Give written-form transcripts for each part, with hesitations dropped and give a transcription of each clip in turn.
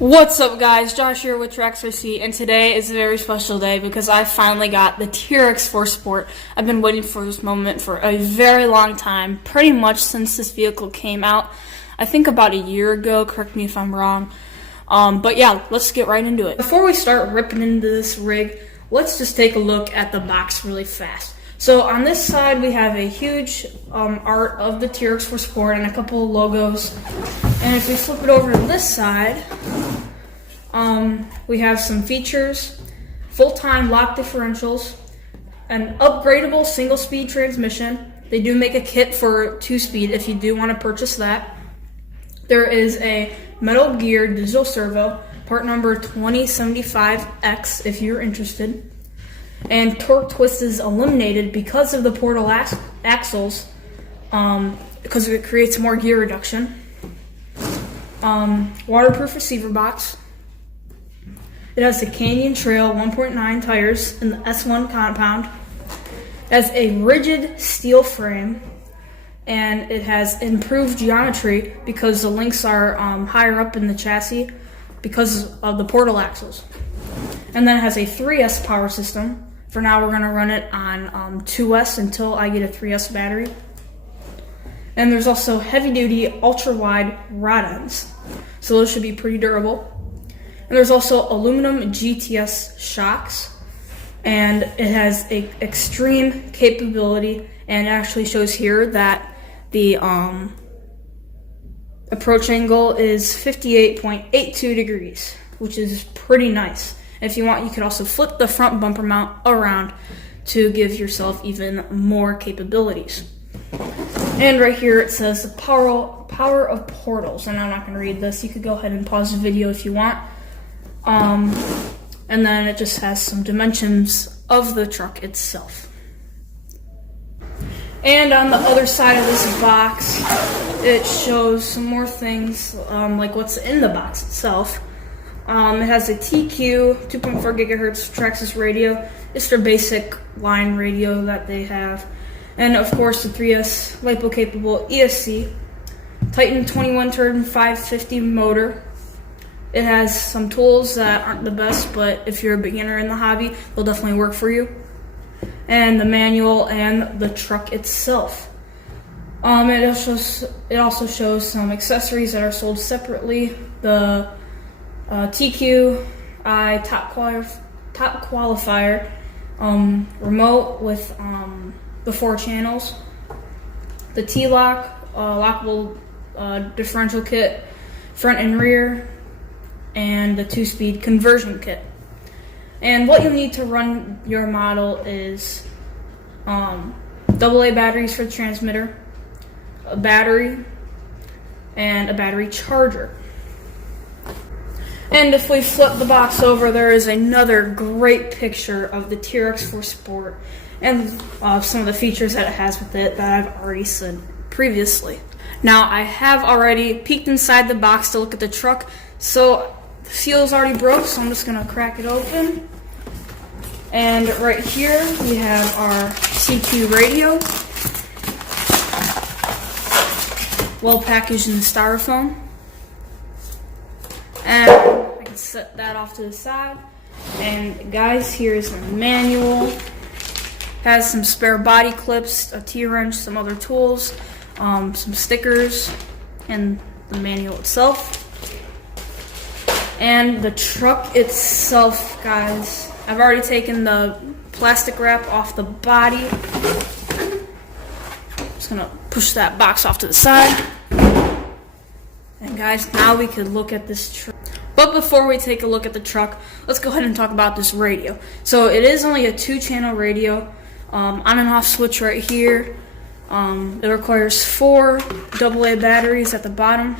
What's up guys, Josh here with Traxxas, and today is a very special day because I finally got the TRX-4 Sport. I've been waiting for this moment for a very long time, pretty much since this vehicle came out. I think about a year ago, correct me if I'm wrong. But yeah, let's get right into it. Before we start ripping into this rig, let's just take a look at the box really fast. So on this side we have a huge art of the TRX-4 Sport and a couple of logos. And if we flip it over to this side, we have some features, full-time lock differentials, an upgradable single-speed transmission. They do make a kit for 2-speed if you do want to purchase that. There is a metal gear digital servo, part number 2075X if you're interested. And torque twist is eliminated because of the portal axles, because it creates more gear reduction. Waterproof receiver box. It has the Canyon Trail 1.9 tires in the S1 compound. It has a rigid steel frame, and it has improved geometry because the links are higher up in the chassis because of the portal axles. And then it has a 3S power system. For now, we're going to run it on 2S until I get a 3S battery. And there's also heavy-duty, ultra-wide rod ends. So those should be pretty durable. And there's also aluminum GTS shocks. And it has an extreme capability. And it actually shows here that the approach angle is 58.82 degrees, which is pretty nice. If you want, you could also flip the front bumper mount around to give yourself even more capabilities. And right here it says the power of portals, and I'm not going to read this. You could go ahead and pause the video if you want. And then it just has some dimensions of the truck itself. And on the other side of this box, it shows some more things, like what's in the box itself. It has a TQ 2.4 gigahertz Traxxas radio. It's their basic line radio that they have. And of course the 3S LiPo capable ESC. Titan 21 turn 550 motor. It has some tools that aren't the best, but if you're a beginner in the hobby, they'll definitely work for you. And the manual and the truck itself. It also shows some accessories that are sold separately. The TQI top qualifier, remote with the 4 channels, the T-lock, lockable differential kit, front and rear, and the 2-speed conversion kit. And what you'll need to run your model is AA batteries for the transmitter, a battery, and a battery charger. And if we flip the box over, there is another great picture of the TRX-4 Sport and some of the features that it has with it that I've already said previously. Now, I have already peeked inside the box to look at the truck, so the seal is already broke, so I'm just going to crack it open. And right here, we have our CQ radio, well packaged in styrofoam. And I can set that off to the side. And guys, here's the manual. Has some spare body clips, a T-wrench, some other tools, some stickers, and the manual itself. And the truck itself, guys. I've already taken the plastic wrap off the body. Just gonna push that box off to the side. And guys, now we could look at this truck. But before we take a look at the truck, let's go ahead and talk about this radio. So it is only a 2-channel radio, on and off switch right here. It requires 4 AA batteries at the bottom.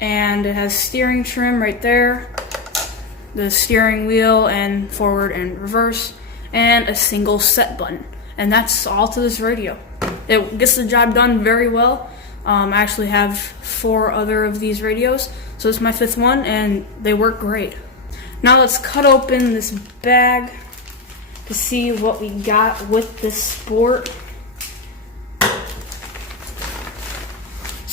And it has steering trim right there, the steering wheel and forward and reverse, and a single set button. And that's all to this radio. It gets the job done very well. I actually have 4 other of these radios, so it's my 5th one, and they work great. Now let's cut open this bag to see what we got with this Sport.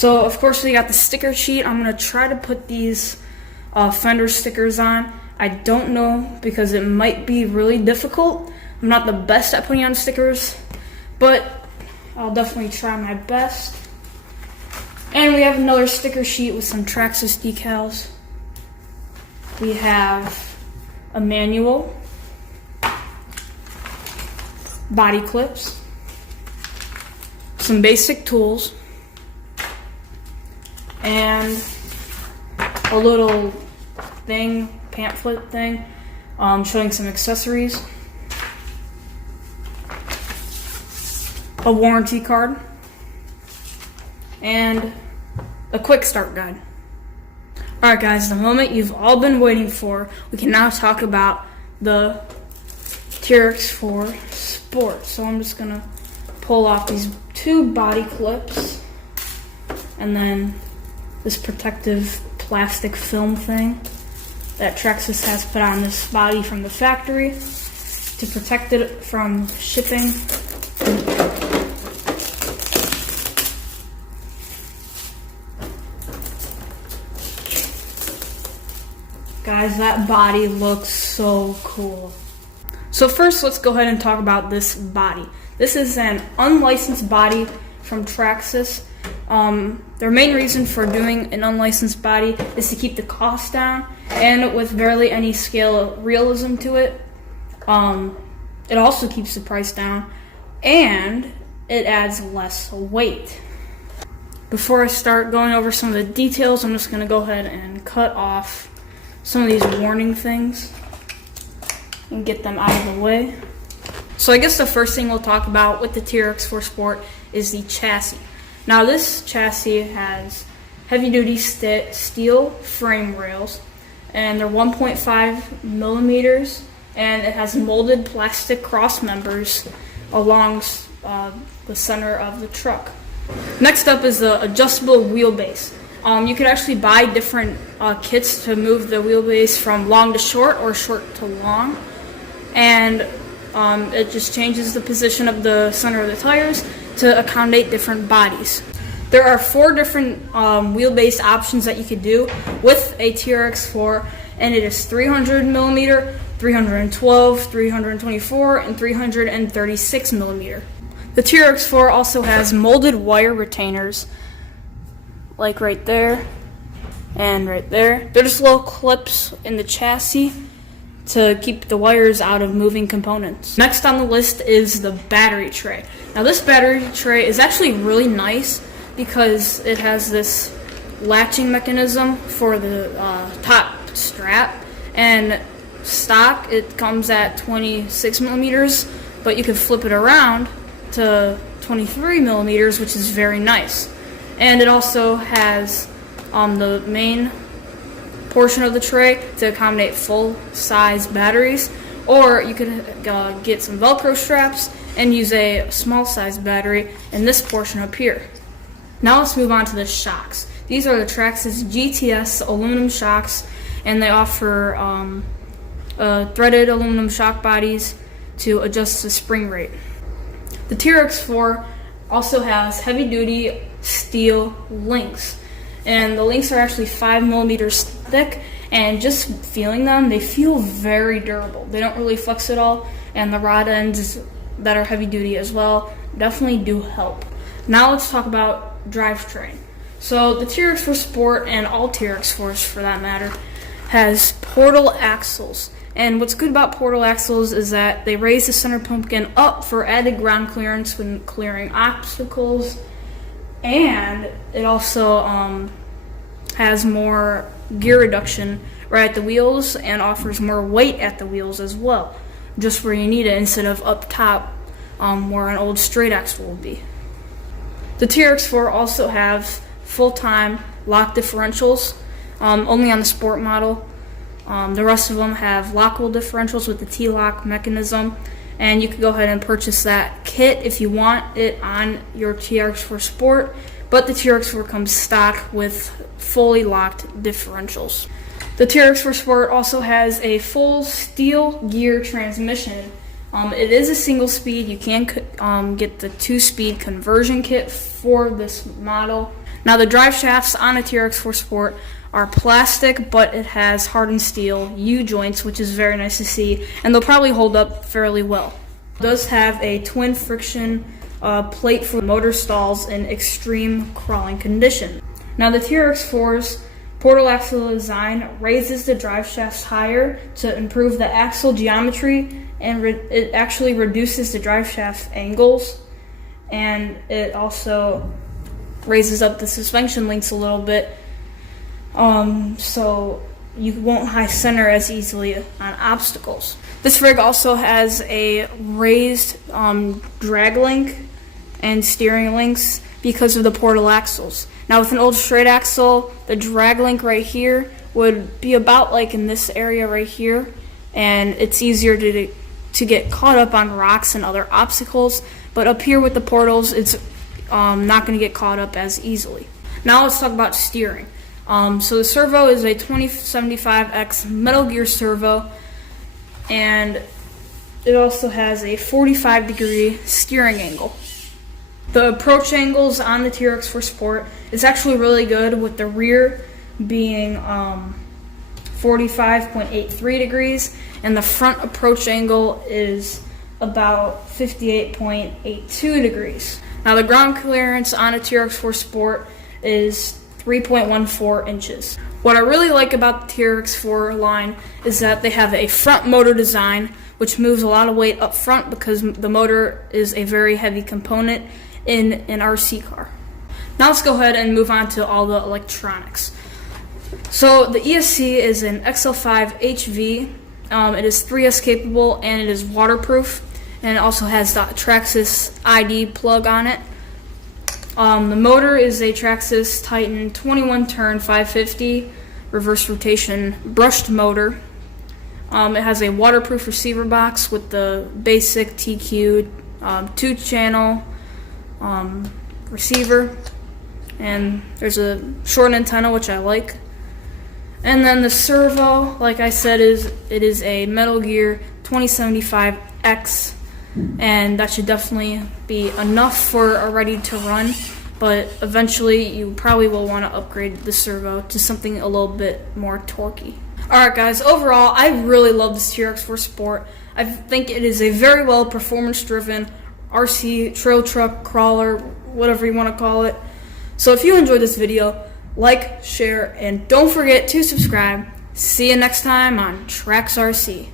So of course we got the sticker sheet. I'm gonna try to put these fender stickers on. I don't know because it might be really difficult. I'm not the best at putting on stickers, but I'll definitely try my best. And we have another sticker sheet with some Traxxas decals. We have a manual, body clips, some basic tools, and a little thing, pamphlet thing, showing some accessories, a warranty card, and a quick start guide. Alright guys, the moment you've all been waiting for, we can now talk about the TRX-4 Sport. So I'm just gonna pull off these two body clips and then this protective plastic film thing that Traxxas has put on this body from the factory to protect it from shipping. Guys, that body looks so cool. So first, let's go ahead and talk about this body. This is an unlicensed body from Traxxas. Their main reason for doing an unlicensed body is to keep the cost down, and with barely any scale realism to it, it also keeps the price down, and it adds less weight. Before I start going over some of the details, I'm just going to go ahead and cut off some of these warning things and get them out of the way. So I guess the first thing we'll talk about with the TRX-4 Sport is the chassis. Now this chassis has heavy-duty steel frame rails, and they're 1.5 millimeters, and it has molded plastic cross members along the center of the truck. Next up is the adjustable wheelbase. You could actually buy different kits to move the wheelbase from long to short or short to long, and it just changes the position of the center of the tires to accommodate different bodies. There are 4 different wheelbase options that you could do with a TRX-4, and it is 300 millimeter, 312, 324, and 336 millimeter. The TRX-4 also has molded wire retainers, like right there and right there. They're just little clips in the chassis to keep the wires out of moving components. Next on the list is the battery tray. Now this battery tray is actually really nice because it has this latching mechanism for the top strap, and stock it comes at 26 millimeters, but you can flip it around to 23 millimeters, which is very nice. And it also has the main portion of the tray to accommodate full-size batteries, or you could get some Velcro straps and use a small-size battery in this portion up here. Now let's move on to the shocks. These are the Traxxas GTS aluminum shocks, and they offer threaded aluminum shock bodies to adjust the spring rate. The TRX-4 also has heavy-duty steel links, and the links are actually 5 millimeters thick, and just feeling them, they feel very durable. They don't really flex at all, and the rod ends that are heavy duty as well definitely do help. Now let's talk about drivetrain. So the TRX-4 Sport, and all TRX-4s for that matter, has portal axles. And what's good about portal axles is that they raise the center pumpkin up for added ground clearance when clearing obstacles, and it also has more gear reduction right at the wheels and offers more weight at the wheels as well, just where you need it instead of up top where an old straight axle will be. The TRX-4 also has full-time lock differentials, only on the Sport model. The rest of them have lockable differentials with the T-lock mechanism, and you can go ahead and purchase that kit if you want it on your TRX-4 Sport, but the TRX-4 comes stock with fully locked differentials. The TRX-4 Sport also has a full steel gear transmission. It is a single speed. You can get the 2-speed conversion kit for this model. Now the drive shafts on a TRX-4 Sport are plastic, but it has hardened steel U-joints, which is very nice to see, and they'll probably hold up fairly well. It does have a twin friction plate for motor stalls in extreme crawling condition. Now the TRX-4's portal axle design raises the drive shafts higher to improve the axle geometry, and it actually reduces the drive shaft angles, and it also raises up the suspension links a little bit, so you won't high center as easily on obstacles. This rig also has a raised drag link and steering links because of the portal axles. Now with an old straight axle, the drag link right here would be about like in this area right here, and it's easier to get caught up on rocks and other obstacles, but up here with the portals, it's not going to get caught up as easily. Now let's talk about steering. So the servo is a 2075X Metal Gear servo, and it also has a 45-degree steering angle. The approach angles on the TRX-4 Sport is actually really good, with the rear being 45.83 degrees, and the front approach angle is about 58.82 degrees. Now the ground clearance on a TRX-4 Sport is 3.14 inches. What I really like about the TRX-4 line is that they have a front motor design, which moves a lot of weight up front because the motor is a very heavy component in an RC car. Now let's go ahead and move on to all the electronics. So the ESC is an XL5 HV. It is 3S capable, and it is waterproof, and it also has the Traxxas ID plug on it. The motor is a Traxxas Titan 21 turn 550 reverse rotation brushed motor. It has a waterproof receiver box with the basic TQ 2-channel receiver, and there's a short antenna, which I like. And then the servo, like I said, it is a Metal Gear 2075X, and that should definitely be enough for a ready to run, but eventually you probably will want to upgrade the servo to something a little bit more torquey. Alright guys, overall I really love this TRX-4 Sport. I think it is a very well performance driven RC trail truck crawler, whatever you want to call it. So if you enjoyed this video, like, share, and don't forget to subscribe. See you next time on Trax RC.